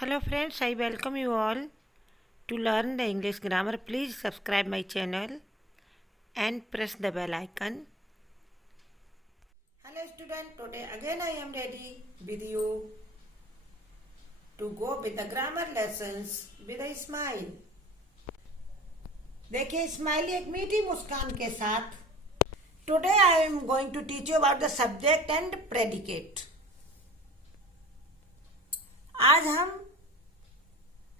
Hello friends, I welcome you all to learn the English grammar. Please subscribe my channel and press the bell icon. Hello student, today again I am ready with you to go with the grammar lessons with a smile. देखिए smiley एक मीठी मुस्कान के साथ today I am going to teach you about the subject and predicate. आज हम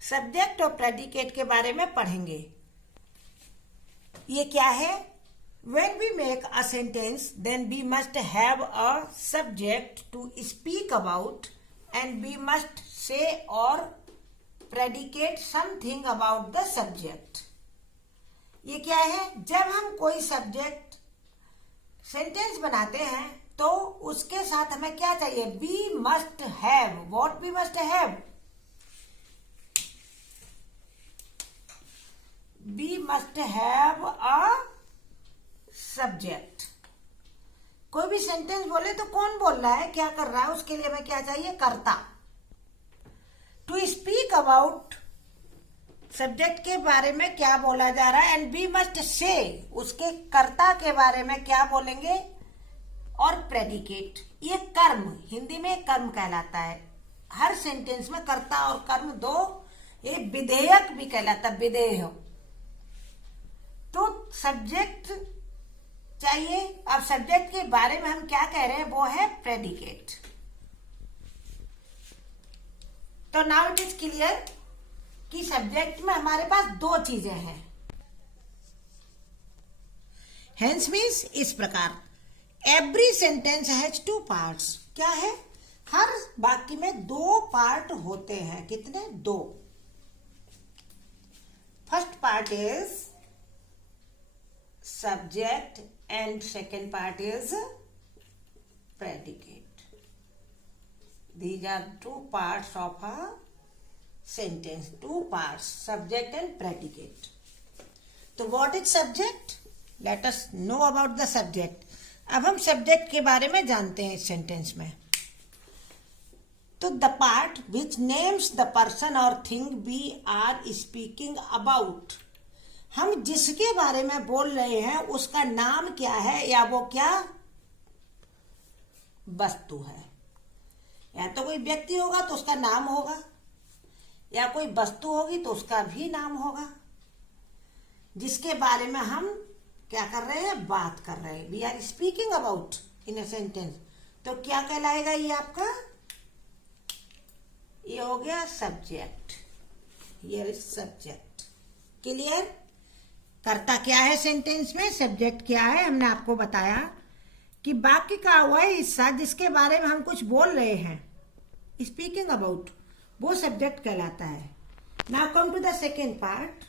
subject और predicate के बारे में पढ़ेंगे। ये क्या है? When we make a sentence, then we must have a subject to speak about and we must say or predicate something about the subject. ये क्या है? जब हम कोई सब्जेक्ट सेंटेंस बनाते हैं तो उसके साथ हमें क्या चाहिए? We must have. What we must have? We must have a subject. कोई भी सेंटेंस बोले तो कौन बोल रहा है, क्या कर रहा है, उसके लिए हमें क्या चाहिए? कर्ता। टू स्पीक अबाउट सब्जेक्ट के बारे में क्या बोला जा रहा है, एंड वी मस्ट से उसके कर्ता के बारे में क्या बोलेंगे, और प्रेडिकेट ये कर्म, हिंदी में कर्म कहलाता है। हर सेंटेंस में कर्ता और कर्म दो, ये विधेयक भी कहलाता है, विधेय। तो सब्जेक्ट चाहिए। अब सब्जेक्ट के बारे में हम क्या कह रहे हैं, वो है प्रेडिकेट। तो नाउ इट इज क्लियर कि सब्जेक्ट में हमारे पास दो चीजें हैं। हेंस मीन्स इस प्रकार, every sentence has two parts. क्या है? हर वाक्य में दो पार्ट होते हैं। कितने? दो। First part is subject and second part is predicate. These are two parts of a sentence. Two parts, subject and predicate. तो what is subject? Let us know about the subject. अब हम subject के बारे में जानते हैं इस sentence में। तो the part which names the person or thing we are speaking about. हम जिसके बारे में बोल रहे हैं उसका नाम क्या है, या वो क्या वस्तु है। या तो कोई व्यक्ति होगा तो उसका नाम होगा, या कोई वस्तु होगी तो उसका भी नाम होगा। जिसके बारे में हम क्या कर रहे हैं, बात कर रहे हैं, we are speaking about in a sentence. तो क्या कहलाएगा ये आपका? ये हो गया subject. Here is subject. Clear? कर्ता क्या है सेंटेंस में, सब्जेक्ट क्या है। हमने आपको बताया कि वाक्य का वह हिस्सा जिसके बारे में हम कुछ बोल रहे हैं, स्पीकिंग अबाउट, वो सब्जेक्ट कहलाता है। Now come to the second part.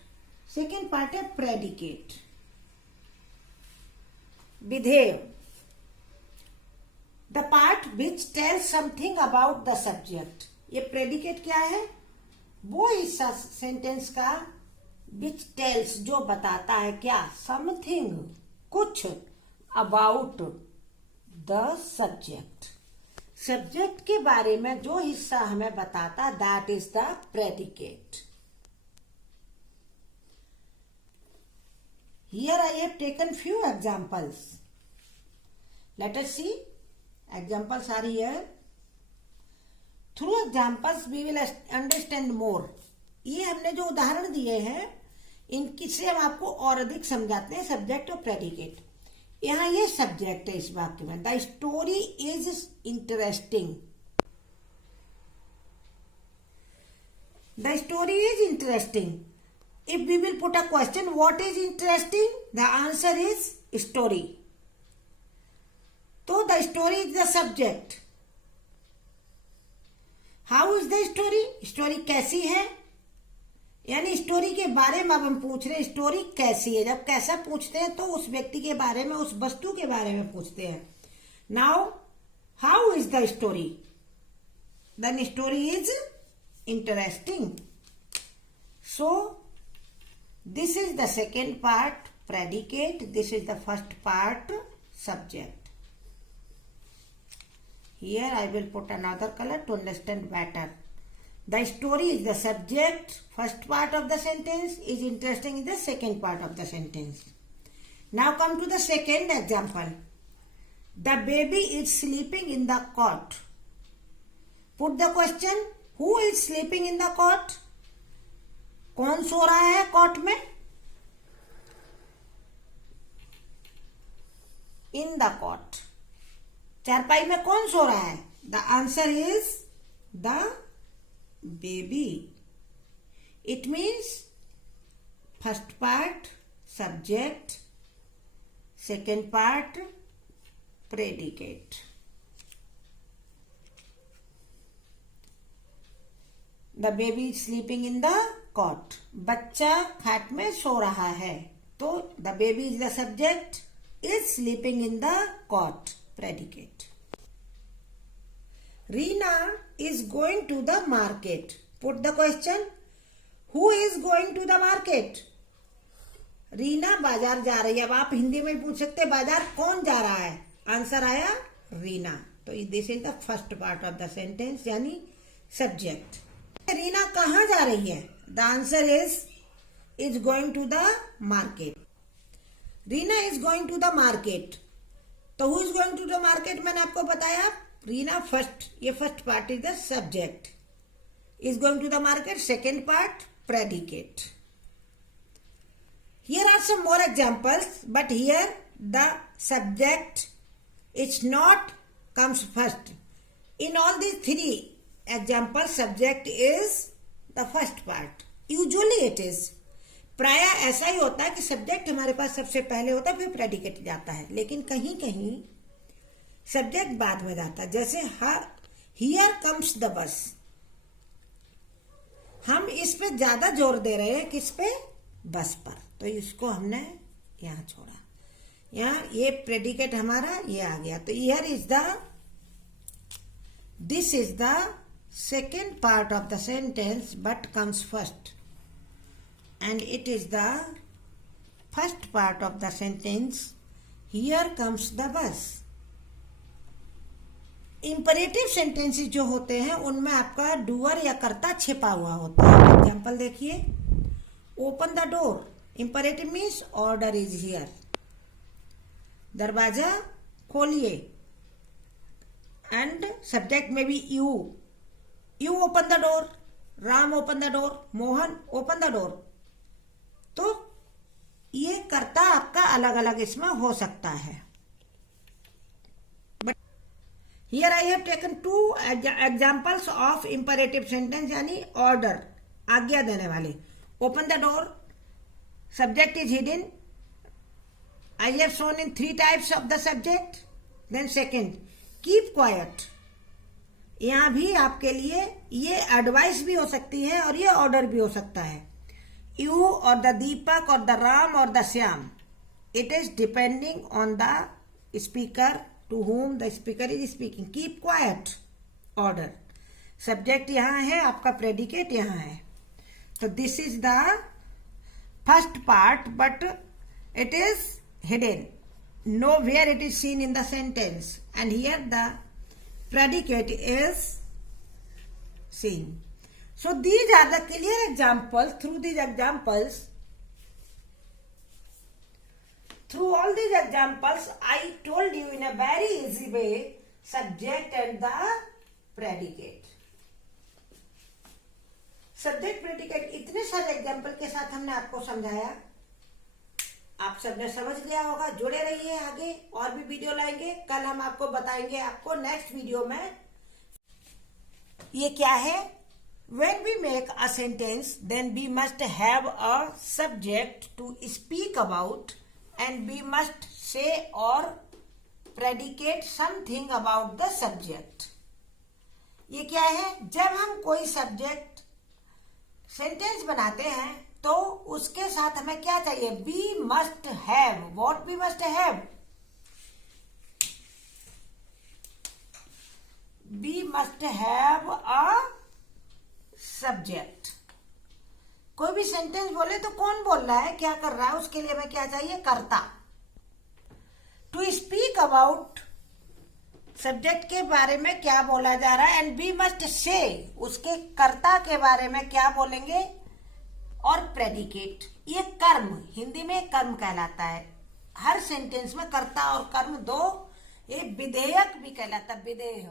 Second part है प्रेडिकेट, विधेय। The part which tells something about the subject. ये प्रेडिकेट क्या है? वो हिस्सा सेंटेंस का विच टेल्स, जो बताता है क्या, समथिंग, कुछ, अबाउट द सब्जेक्ट, सब्जेक्ट के बारे में जो हिस्सा हमें बताता, that is the predicate. Here I have taken few examples. Let us see, examples are here. Through examples we will understand more. ये हमने जो उदाहरण दिए हैं इनकी से हम आपको और अधिक समझाते हैं सब्जेक्ट और प्रेडिकेट। यहाँ ये सब्जेक्ट है इस वाक्य में, the story is interesting. The story is interesting. If we will put a question, what is interesting, the answer is story. तो the story is the subject. How is the story? Story कैसी है, यानी story के बारे में अब हम पूछ रहे हैं, स्टोरी कैसी है। जब कैसा पूछते हैं तो उस व्यक्ति के बारे में, उस वस्तु के बारे में पूछते हैं। Now how is the story? Then story is interesting. So this is the second part predicate, this is the first part subject. Here I will put another colour to understand better. The story is the subject. First part of the sentence is interesting in the second part of the sentence. Now come to the second example. The baby is sleeping in the cot. Put the question, who is sleeping in the cot? कौन सो रहा है cot में? In the cot. चारपाई में कौन सो रहा है? The answer is the baby. It means first part subject, second part predicate. The baby is sleeping in the cot. बच्चा खाट में सो रहा है. तो the baby is the subject, is sleeping in the cot, predicate. Reena is going to the market. Put the question, who is going to the market? Reena बाजार जा रही है. अब आप हिंदी में पूछ सकते बाजार कौन जा रहा है? आंसर आया रीना. तो this is the first part of the sentence, यानी सब्जेक्ट. रीना कहाँ जा रही है? The answer is going to the market. Reena is going to the market. तो who is going to the market मैंने आपको बताया. रीना फर्स्ट, ये first part is the subject. Is going to the market, second part predicate. Here are some more examples, but here the subject is not comes first. In all these three examples, subject is the first part. Usually it is. प्राय ऐसा ही होता है कि subject हमारे पास सबसे पहले होता है, फिर प्रेडिकेट जाता है. लेकिन कहीं कहीं सब्जेक्ट बाद में जाता है. जैसे here comes the bus. हम इस पे ज्यादा जोर दे रहे हैं, किस पे? बस पर. तो इसको हमने यहां छोड़ा. यहाँ ये प्रेडिकेट हमारा ये आ गया. तो here is this is the second part of the sentence but comes first, and it is the first part of the sentence. Here comes the bus. Imperative sentences जो होते हैं उनमें आपका डूअर या कर्ता छिपा हुआ होता है. एग्जाम्पल देखिए, open the door. Imperative means order is here. दरवाजा खोलिए, एंड सब्जेक्ट में भी you. You open the door. Ram open the door. Mohan open the door. तो ये कर्ता आपका अलग अलग इसमें हो सकता है. Here I have taken two examples of imperative sentence, यानी order, आज्ञा देने वाले. Open the door, subject is hidden. I have shown in three types of the subject. Then second, keep quiet. यहाँ भी आपके लिए ये एडवाइस भी हो सकती है और ये ऑर्डर भी हो सकता है. You or the Deepak or the Ram or the Shyam. It is depending on the speaker, to whom the speaker is speaking. Keep quiet, order. Subject यहाँ है, आपका predicate यहाँ है. तो this is the first part, but it is hidden. Nowhere it is seen in the sentence. And here the predicate is seen. So these are the clear examples. Through all these examples, I told you in a very easy way, subject and the predicate. Subject, predicate, इतने सारे example के साथ हमने आपको समझाया. आप सबने समझ लिया होगा. जुड़े रहिए, आगे और भी वीडियो लाएंगे. कल हम आपको बताएंगे आपको नेक्स्ट वीडियो में ये क्या है. When we make a sentence, then we must have a subject to speak about, and we must say or predicate something about the subject. ये क्या है? जब हम कोई सब्जेक्ट सेंटेंस बनाते हैं तो उसके साथ हमें क्या चाहिए? we must have. What we must have? We must have a subject. कोई भी सेंटेंस बोले तो कौन बोल रहा है, क्या कर रहा है, उसके लिए हमें क्या चाहिए? कर्ता. टू स्पीक अबाउट सब्जेक्ट के बारे में क्या बोला जा रहा है, एंड वी मस्ट से, उसके कर्ता के बारे में क्या बोलेंगे, और प्रेडिकेट। ये कर्म हिंदी में कर्म कहलाता है। हर सेंटेंस में कर्ता और कर्म दो, ये विधेयक भी कहलाता है, विधेय।